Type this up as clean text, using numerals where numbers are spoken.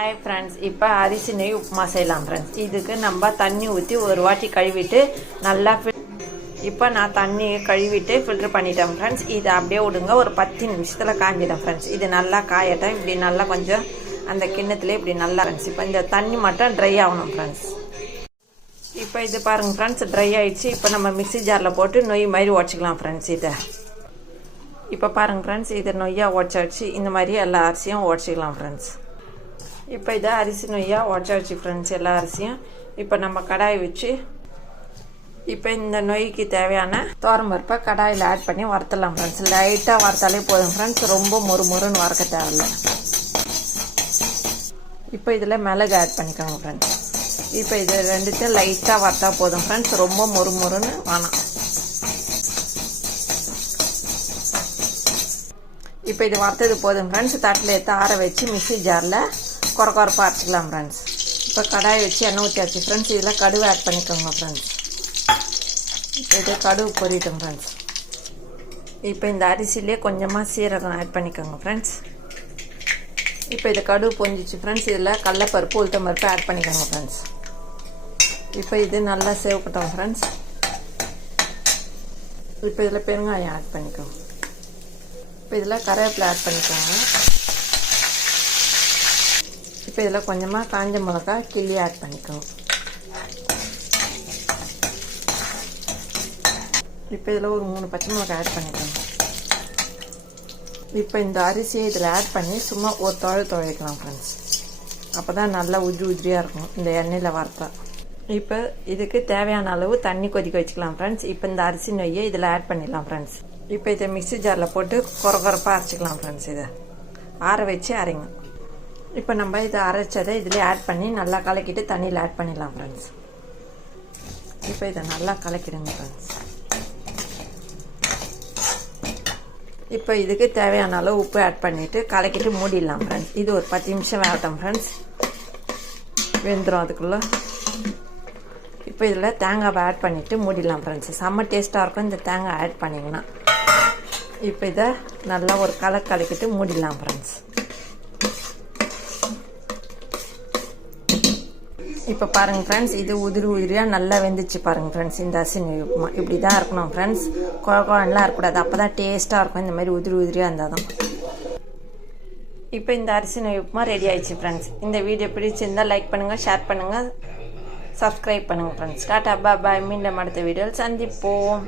Hi friends, இப்போ அரிசி நெய் உப்புமா செய்யலாம் ஃப்ரெண்ட்ஸ். இதுக்கு நம்ம தண்ணி ஊற்றி ஒரு வாட்டி கழுவிட்டு நல்லா இப்போ நான் தண்ணியை கழுவிட்டு ஃபில்ட்ரு பண்ணிட்டேன் ஃப்ரெண்ட்ஸ். இதை அப்படியே விடுங்க, ஒரு 10 நிமிஷத்தில் காஞ்சிடும் ஃப்ரெண்ட்ஸ். இது நல்லா காயட்டும். இப்படி நல்லா கொஞ்சம் அந்த கிண்ணத்துலேயே இப்படி நல்லா ஃப்ரெண்ட்ஸ். இப்போ இந்த தண்ணி மட்டும் ட்ரை ஆகணும் ஃப்ரெண்ட்ஸ். இப்போ இது பாருங்கள் ஃப்ரெண்ட்ஸ், ட்ரை ஆகிடுச்சு. இப்போ நம்ம மிக்ஸி ஜாரில் போட்டு நொய் மாதிரி உடச்சிக்கலாம் ஃப்ரெண்ட்ஸ். இதை இப்போ பாருங்கள் ஃப்ரெண்ட்ஸ், இதை நொய்யாக உடச்சாச்சு. இந்த மாதிரி எல்லா அரிசியும் உடச்சிக்கலாம் ஃப்ரெண்ட்ஸ். இப்போ இதை அரிசி நொய்யாக உடச்சாச்சு ஃப்ரெண்ட்ஸ், எல்லா அரிசியும். இப்போ நம்ம கடாய் வச்சு இப்போ இந்த நொய்க்கு தேவையான துவரம்பருப்பை கடாயில் ஆட் பண்ணி வறுத்தலாம் ஃப்ரெண்ட்ஸ். லைட்டாக வறுத்தாலே போதும் ஃப்ரெண்ட்ஸ், ரொம்ப மொறுன்னு வறுக்க தேவையில்லை. இப்போ இதில் மிளகு ஆட் பண்ணிக்கோங்க ஃப்ரெண்ட்ஸ். இப்போ இது ரெண்டுத்தையும் லைட்டாக வறுத்தா போதும் ஃப்ரெண்ட்ஸ், ரொம்ப மொறுன்னு வேணாம். இப்போ இது வறுத்தது போதும் ஃப்ரெண்ட்ஸ். தட்டில் எடுத்து ஆற வச்சு மிக்ஸி ஜாரில் குறப்பாக அரைச்சிக்கலாம் ஃப்ரெண்ட்ஸ். இப்போ கடாய் வச்சு எண்ணெய் ஊற்றியாச்சு ஃப்ரெண்ட்ஸ். இதில் கடுகு ஆட் பண்ணிக்கோங்க ஃப்ரெண்ட்ஸ். இப்போ இது கடுகு பொரியட்டும் ஃப்ரெண்ட்ஸ். இப்போ இந்த அரிசிலே கொஞ்சமாக சீரகம் ஆட் பண்ணிக்கோங்க ஃப்ரெண்ட்ஸ். இப்போ இது கடுகு பொஞ்சிச்சு ஃப்ரெண்ட்ஸ். இதில் கடலைப்பருப்பு உளுத்தம்பருப்பு ஆட் பண்ணிக்கோங்க ஃப்ரெண்ட்ஸ். இப்போ இது நல்லா சேவப்பட்டோம் ஃப்ரெண்ட்ஸ். இப்போ இதில் பெருங்காயம் ஆட் பண்ணிக்கோங்க. இப்போ இதில் கருவேப்பிலை ஆட் பண்ணிக்கோங்க. இப்போ இதில் கொஞ்சமாக காஞ்ச மிளகா கிள்ளி ஆட் பண்ணிக்கோங்க. இப்போ இதில் ஒரு 3 பச்சை மிளகாய் ஆட் பண்ணிக்கோங்க. இப்போ இந்த அரிசியை இதில் ஆட் பண்ணி சும்மா ஒரு துவைக்கலாம் ஃப்ரெண்ட்ஸ். அப்போ தான் நல்லா உதிரியாக இருக்கும் இந்த எண்ணெயில் வறுத்தா. இப்போ இதுக்கு தேவையான அளவு தண்ணி கொதிக்க வச்சுக்கலாம் ஃப்ரெண்ட்ஸ். இப்போ இந்த அரிசி நொய்யை இதில் ஆட் பண்ணிடலாம் ஃப்ரெண்ட்ஸ். இப்போ இதை மிக்ஸி ஜாரில் போட்டு குறப்பாக அரைச்சிக்கலாம் ஃப்ரெண்ட்ஸ். இதை ஆற வச்சு அரைங்க. இப்போ நம்ம இதை அரைச்சதை இதில் ஆட் பண்ணி நல்லா கலக்கிட்டு தண்ணியில் ஆட் பண்ணிடலாம் ஃப்ரெண்ட்ஸ். இப்போ இதை நல்லா கலக்கிடுங்க ஃப்ரெண்ட்ஸ். இப்போ இதுக்கு தேவையான அளவு உப்பு ஆட் பண்ணிவிட்டு கலக்கிட்டு மூடிடலாம் ஃப்ரெண்ட்ஸ். இது ஒரு 10 நிமிஷம் வேகட்டும் ஃப்ரெண்ட்ஸ், வெந்துடும் அதுக்குள்ளே. இப்போ இதில் தேங்காவை ஆட் பண்ணிவிட்டு மூடிடலாம் ஃப்ரெண்ட்ஸ். செம்ம டேஸ்ட்டாக இருக்கும் இந்த தேங்காய் ஆட் பண்ணிங்கன்னா. இப்போ இதை நல்லா ஒரு கலக்கிட்டு மூடிடலாம் ஃப்ரெண்ட்ஸ். இப்போ பாருங்கள் ஃப்ரெண்ட்ஸ், இது உதிரியாக நல்லா வெந்துச்சு பாருங்கள் ஃப்ரெண்ட்ஸ். இந்த அரிசி நெய் உப்புமா இப்படி தான் இருக்கணும் ஃப்ரெண்ட்ஸ், குழம்பெல்லாம் இருக்கக்கூடாது. அப்போ தான் டேஸ்ட்டாக இருக்கும். இந்த மாதிரி உதிரியாக இருந்தால் தான். இப்போ இந்த அரிசி நெய் உப்புமா ரெடி ஆயிடுச்சு ஃப்ரெண்ட்ஸ். இந்த வீடியோ பிடிச்சிருந்தால் லைக் பண்ணுங்கள், ஷேர் பண்ணுங்கள், சப்ஸ்கிரைப் பண்ணுங்கள் ஃப்ரெண்ட்ஸ். டாடா பாய். மீண்டும் அடுத்த வீடியோவில் சந்திப்போம்.